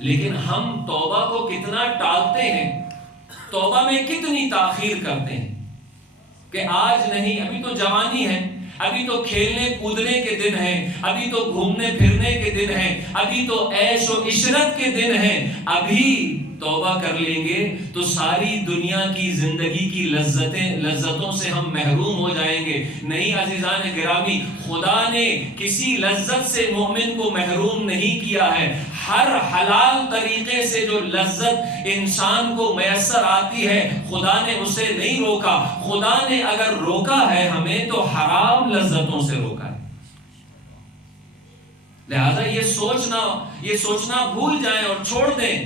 لیکن ہم توبہ کو کتنا ٹالتے ہیں، توبہ میں کتنی تاخیر کرتے ہیں کہ آج نہیں، ابھی تو جوانی ہے، ابھی تو کھیلنے کودنے کے دن ہیں، ابھی تو گھومنے پھرنے کے دن ہیں، ابھی تو عیش و عشرت کے دن ہیں، ابھی توبہ کر لیں گے تو ساری دنیا کی زندگی کی لذتوں سے ہم محروم ہو جائیں گے۔ نہیں عزیزان گرامی، خدا نے کسی لذت سے مومن کو محروم نہیں کیا ہے۔ ہر حلال طریقے سے جو لذت انسان کو میسر آتی ہے خدا نے اسے نہیں روکا۔ خدا نے اگر روکا ہے ہمیں تو حرام لذتوں سے روکا ہے۔ لہذا یہ سوچنا بھول جائیں اور چھوڑ دیں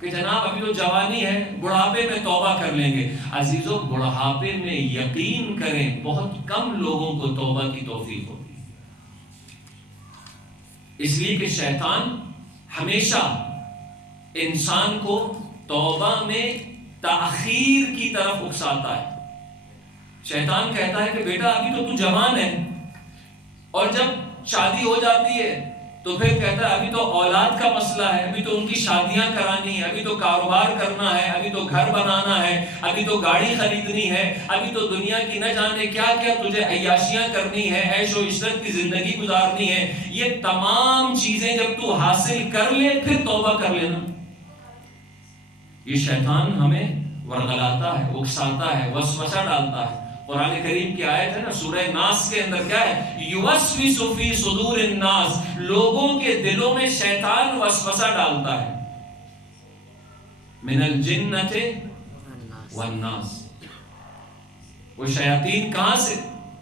کہ جناب ابھی تو جوانی ہے، بڑھاپے میں توبہ کر لیں گے۔ عزیزو، بڑھاپے میں یقین کریں بہت کم لوگوں کو توبہ کی توفیق ہوگی، اس لیے کہ شیطان ہمیشہ انسان کو توبہ میں تاخیر کی طرف اکساتا ہے۔ شیطان کہتا ہے کہ بیٹا ابھی تو جوان ہے، اور جب شادی ہو جاتی ہے تو پھر کہتا ہے ابھی تو اولاد کا مسئلہ ہے، ابھی تو ان کی شادیاں کرانی ہے، ابھی تو کاروبار کرنا ہے، ابھی تو گھر بنانا ہے، ابھی تو گاڑی خریدنی ہے، ابھی تو دنیا کی نہ جانے کیا کیا تجھے عیاشیاں کرنی ہے، عیش و عشرت کی زندگی گزارنی ہے۔ یہ تمام چیزیں جب تو حاصل کر لے پھر توبہ کر لینا۔ یہ شیطان ہمیں ورغلاتا ہے، اکساتا ہے، وسوسہ ڈالتا ہے۔ قرآن کریم کی آیت ہے نا سورہ ناس کے اندر کیا ہے؟ یوسوس فی صدور الناس، لوگوں کے دلوں میں شیطان وسوسہ ڈالتا ہے۔ من الجنۃ والناس، وہ شیاطین کہاں سے،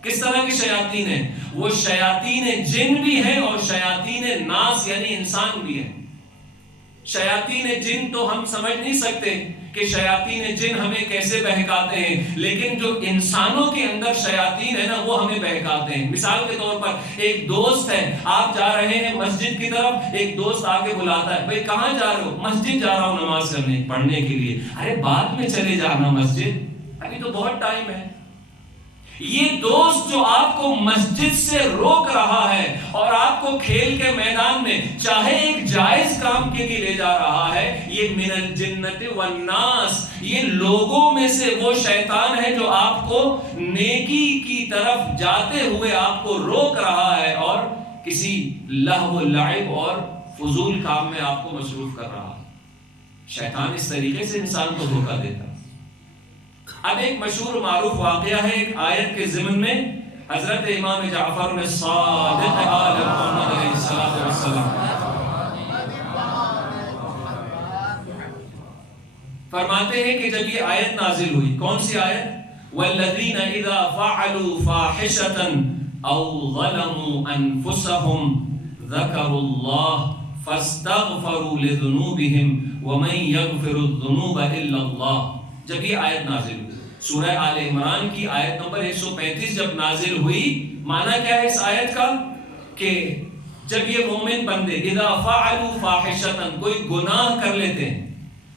کس طرح کی شیاطین ہیں؟ وہ شیاطین جن بھی ہیں اور شیاطین ناس یعنی انسان بھی ہیں۔ شیاطین جن تو ہم سمجھ نہیں سکتے کہ شیاطین جن ہمیں کیسے بہکاتے ہیں، لیکن جو انسانوں کے اندر شیاطین ہیں نا وہ ہمیں بہکاتے ہیں۔ مثال کے طور پر ایک دوست ہے، آپ جا رہے ہیں مسجد کی طرف، ایک دوست آگے بلاتا ہے، بھئی کہاں جا رہے ہو؟ مسجد جا رہا ہوں نماز پڑھنے کے لیے۔ ارے بعد میں چلے جانا مسجد، ابھی تو بہت ٹائم ہے۔ یہ دوست جو آپ کو مسجد سے روک رہا ہے اور آپ کو کھیل کے میدان میں چاہے ایک جائز کام کے لیے لے جا رہا ہے، یہ من الجنۃ والناس، یہ لوگوں میں سے وہ شیطان ہے جو آپ کو نیکی کی طرف جاتے ہوئے آپ کو روک رہا ہے اور کسی لہو و لعب اور فضول کام میں آپ کو مصروف کر رہا ہے۔ شیطان اس طریقے سے انسان کو دھوکہ دیتا ہے۔ اب ایک مشہور معروف واقعہ ہے ایک آیت کے ضمن میں، حضرت امام جعفر الصادق آل محمد علیہ السلام فرماتے ہیں کہ جب یہ آیت نازل ہوئی، کون سی آیت؟ والذین اذا فعلوا فاحشة او ظلموا انفسهم ذکروا اللہ فاستغفروا لذنوبهم ومن یغفر الذنوب الا اللہ۔ جب یہ آیت نازل ہوئی، سورہ آل عمران کی آیت نمبر 135 جب نازل ہوئی، معنی کیا ہے اس آیت کا؟ کہ جب یہ مومن بندے اذا فعلوا فاحشة، کوئی گناہ کر لیتے ہیں،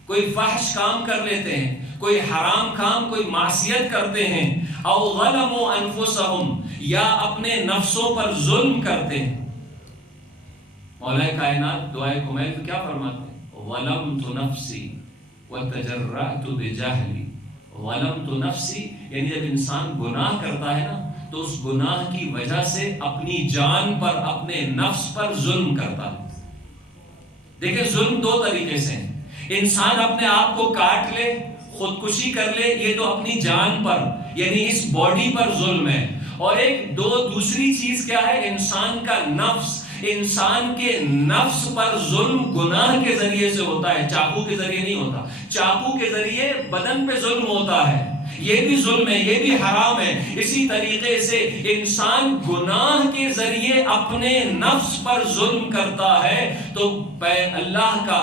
کوئی فحش کام کر لیتے ہیں، کوئی حرام کام، کوئی معصیت کرتے ہیں، او ظلموا انفسهم، یا اپنے نفسوں پر ظلم کرتے ہیں۔ مولا کائنات دعائے کمیل تو کیا فرماتے ہیں؟ ظلمت نفسی وتجرأت بجہلی۔ ظلمت نفسی یعنی جب انسان گناہ کرتا ہے نا تو اس گناہ کی وجہ سے اپنی جان پر، اپنے نفس پر ظلم کرتا ہے۔ دیکھیں ظلم دو طریقے سے ہیں، انسان اپنے آپ کو کاٹ لے، خودکشی کر لے، یہ تو اپنی جان پر یعنی اس باڈی پر ظلم ہے، اور ایک دوسری چیز کیا ہے؟ انسان کا نفس، انسان کے نفس پر ظلم گناہ کے ذریعے سے ہوتا ہے، چاقو کے ذریعے نہیں ہوتا۔ چاقو کے ذریعے بدن پہ ظلم ہوتا ہے، یہ بھی ظلم ہے، یہ بھی حرام ہے۔ اسی طریقے سے انسان گناہ کے ذریعے اپنے نفس پر ظلم کرتا ہے تو اللہ کا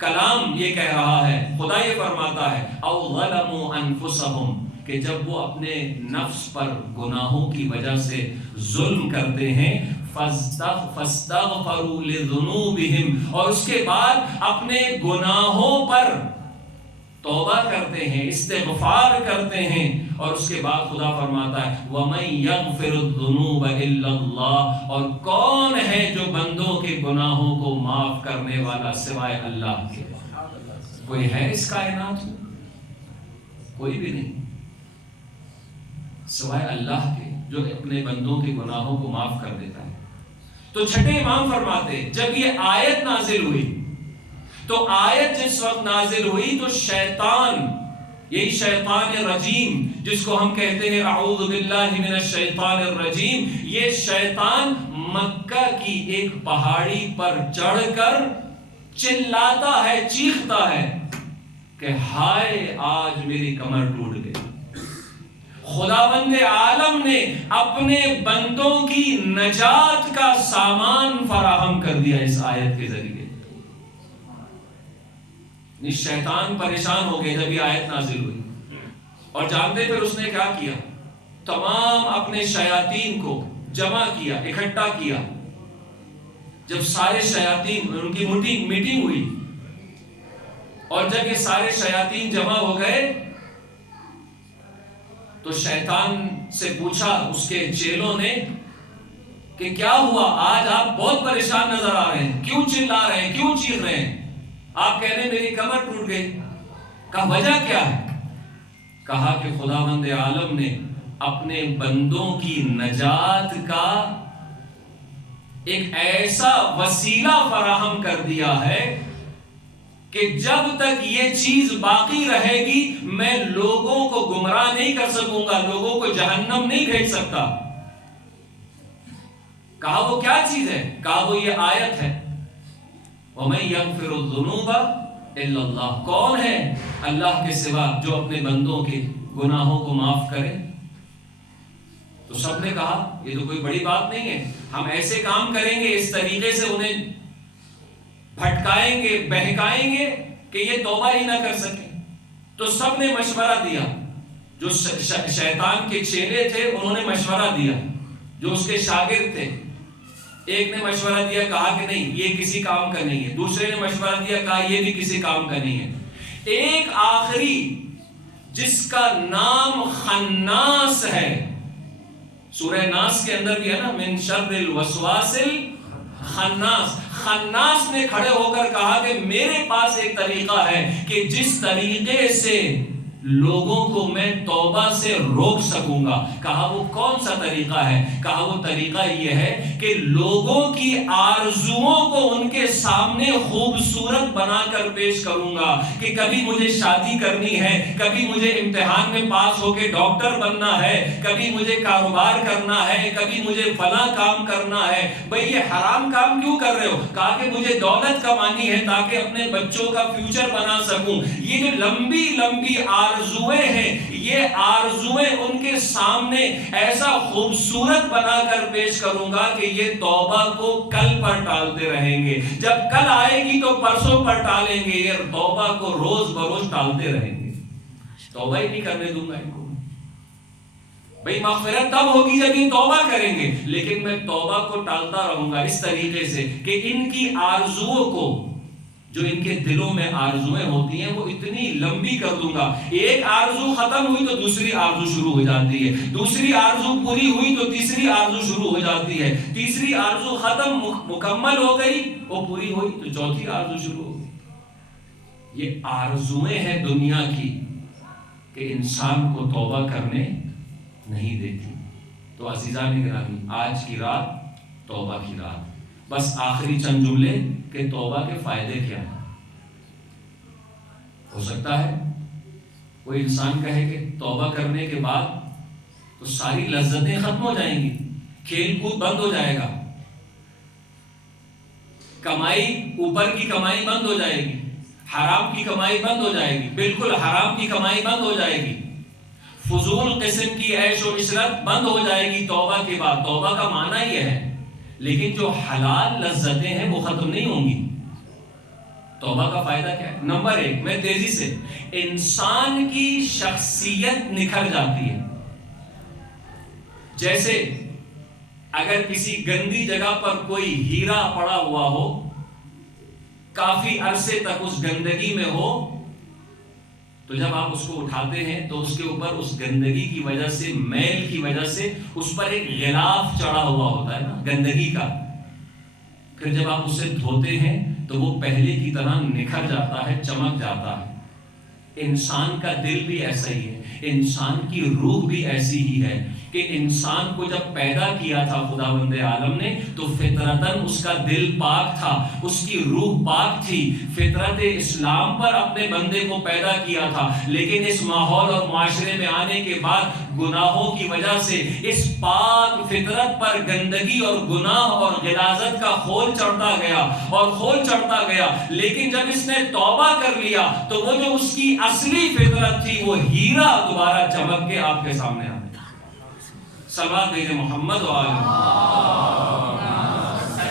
کلام یہ کہہ رہا ہے، خدا یہ فرماتا ہے او ظلموا انفسهم، کہ جب وہ اپنے نفس پر گناہوں کی وجہ سے ظلم کرتے ہیں، فاستغفروا لذنوبهم، اور اس کے بعد اپنے گناہوں پر توبہ کرتے ہیں، استغفار کرتے ہیں، اور اس کے بعد خدا فرماتا ہے وَمَن يَغْفِرُ الذُّنُوبَ إِلَّا اللَّهُ، اور کون ہے جو بندوں کے گناہوں کو معاف کرنے والا سوائے اللہ کے؟ کوئی ہے اس کائنات میں؟ کوئی بھی نہیں، سوائے اللہ کے جو اپنے بندوں کے گناہوں کو معاف کر دیتا ہے۔ تو چھٹے امام فرماتے جب یہ آیت نازل ہوئی، تو آیت جس وقت نازل ہوئی تو شیطان، یہی شیطان الرجیم جس کو ہم کہتے ہیں اعوذ باللہ من الشیطان الرجیم، یہ شیطان مکہ کی ایک پہاڑی پر چڑھ کر چلاتا ہے، چیختا ہے کہ ہائے آج میری کمر ٹوٹ گئی۔ خداوند عالم نے اپنے بندوں کی نجات کا سامان فراہم کر دیا اس آیت کے ذریعے۔ شیطان پریشان ہو گئے جب یہ آیت نازل ہوئی، اور جانتے پھر اس نے کیا کیا؟ تمام اپنے شیاطین کو جمع کیا، اکٹھا کیا۔ جب سارے شیاطین، ان کی میٹنگ ہوئی، اور جب یہ سارے شیاطین جمع ہو گئے تو شیطان سے پوچھا اس کے چیلوں نے کہ کیا ہوا؟ آج آپ بہت پریشان نظر آ رہے ہیں، کیوں چلا رہے ہیں، کیوں چیخ رہے ہیں؟ آپ کہہ رہے ہیں میری کمر ٹوٹ گئی، کہا وجہ کیا ہے؟ کہا کہ خداوند عالم نے اپنے بندوں کی نجات کا ایک ایسا وسیلہ فراہم کر دیا ہے کہ جب تک یہ چیز باقی رہے گی میں لوگوں کو گمراہ نہیں کر سکوں گا، لوگوں کو جہنم نہیں بھیج سکتا۔ کہا وہ کیا چیز ہے؟ کہا وہ یہ آیت ہے وَمَن يَغْفِرُ الذُّنُوبَ إِلَّا اللَّهُ، کون ہے اللہ کے سوا جو اپنے بندوں کے گناہوں کو معاف کرے؟ تو سب نے کہا یہ تو کوئی بڑی بات نہیں ہے، ہم ایسے کام کریں گے، اس طریقے سے انہیں بھٹکائیں گے، بہکائیں گے کہ یہ توبہ ہی نہ کر سکیں۔ تو سب نے مشورہ دیا، جو شیطان کے چیلے تھے انہوں نے مشورہ دیا، جو اس کے شاگرد تھے، ایک نے مشورہ دیا، کہا کہ نہیں یہ کسی کام کا نہیں ہے، دوسرے نے مشورہ دیا، کہا یہ بھی کسی کام کا نہیں ہے، ایک آخری جس کا نام خناس ہے، سورہ ناس کے اندر بھی ہے نا، من شر الوسواس الخناس، خناس نے کھڑے ہو کر کہا کہ میرے پاس ایک طریقہ ہے کہ جس طریقے سے لوگوں کو میں توبہ سے روک سکوں گا۔ کہا وہ کون سا طریقہ ہے؟ کہا وہ طریقہ یہ ہے کہ لوگوں کی آرزوؤں کو ان کے سامنے خوبصورت بنا کر پیش کروں گا کہ کبھی مجھے شادی کرنی ہے، کبھی مجھے امتحان میں پاس ہو کے ڈاکٹر بننا ہے، کبھی مجھے کاروبار کرنا ہے، کبھی مجھے فلاں کام کرنا ہے۔ بھئی یہ حرام کام کیوں کر رہے ہو؟ کہا کہ مجھے دولت کمانی ہے تاکہ اپنے بچوں کا فیوچر بنا سکوں۔ یہ جو لمبی لمبی آرزویں ہیں، یہ آرزویں ان کے سامنے ایسا خوبصورت بنا کر پیش کروں گا کہ یہ توبہ کو کل پر ٹالتے رہیں گے، جب کل آئے گی تو پرسوں پر ٹالیں گے، یہ توبہ کو روز بروز ٹالتے رہیں گے، توبہ ہی نہیں کرنے دوں گا ان کو۔ بھئی مغفرت تب ہوگی جب یہ توبہ کریں گے، لیکن میں توبہ کو ٹالتا رہوں گا اس طریقے سے کہ ان کی آرزوؤں کو، جو ان کے دلوں میں آرزویں ہوتی ہیں، وہ اتنی لمبی کر دوں گا، ایک آرزو ختم ہوئی تو دوسری آرزو شروع ہو جاتی ہے، دوسری آرزو پوری ہوئی تو تیسری آرزو شروع ہو جاتی ہے، تیسری آرزو ختم مکمل ہو گئی، وہ پوری ہوئی تو چوتھی آرزو شروع ہو گئی۔ یہ آرزویں ہیں دنیا کی کہ انسان کو توبہ کرنے نہیں دیتی۔ تو عزیزان گرامی، آج کی رات توبہ کی رات، بس آخری چند جملے کہ توبہ کے فائدے کیا ہیں۔ ہو سکتا ہے کوئی انسان کہے کہ توبہ کرنے کے بعد تو ساری لذتیں ختم ہو جائیں گی، کھیل کود بند ہو جائے گا، کمائی، اوپر کی کمائی بند ہو جائے گی، حرام کی کمائی بند ہو جائے گی، بالکل حرام کی کمائی بند ہو جائے گی، فضول قسم کی عیش و عشرت بند ہو جائے گی توبہ کے بعد۔ توبہ کا معنی یہ ہے، لیکن جو حلال لذتیں ہیں وہ ختم نہیں ہوں گی۔ توبہ کا فائدہ کیا ہے؟ نمبر ایک، میں تیزی سے، انسان کی شخصیت نکھر جاتی ہے۔ جیسے اگر کسی گندی جگہ پر کوئی ہیرا پڑا ہوا ہو، کافی عرصے تک اس گندگی میں ہو، تو جب آپ اس کو اٹھاتے ہیں تو اس کے اوپر اس گندگی کی وجہ سے، میل کی وجہ سے اس پر ایک غلاف چڑھا ہوا ہوتا ہے نا گندگی کا. پھر جب آپ اسے دھوتے ہیں تو وہ پہلے کی طرح نکھر جاتا ہے، چمک جاتا ہے. انسان کا دل بھی ایسا ہی ہے، انسان کی روح بھی ایسی ہی ہے کہ انسان کو جب پیدا کیا تھا خداوند عالم نے تو فطرتاً اس کا دل پاک تھا، اس کی روح پاک تھی، فطرت اسلام پر اپنے بندے کو پیدا کیا تھا. لیکن اس ماحول اور معاشرے میں آنے کے بعد گناہوں کی وجہ سے اس پاک فطرت پر گندگی اور گناہ اور غلاظت کا خول چڑھتا گیا اور خول چڑھتا گیا. لیکن جب اس نے توبہ کر لیا تو وہ جو اس کی اصلی فطرت تھی وہ ہیرا دوبارہ چمک کے آپ کے سامنے آ گیا. صلوات بھیجے محمد و آلہ.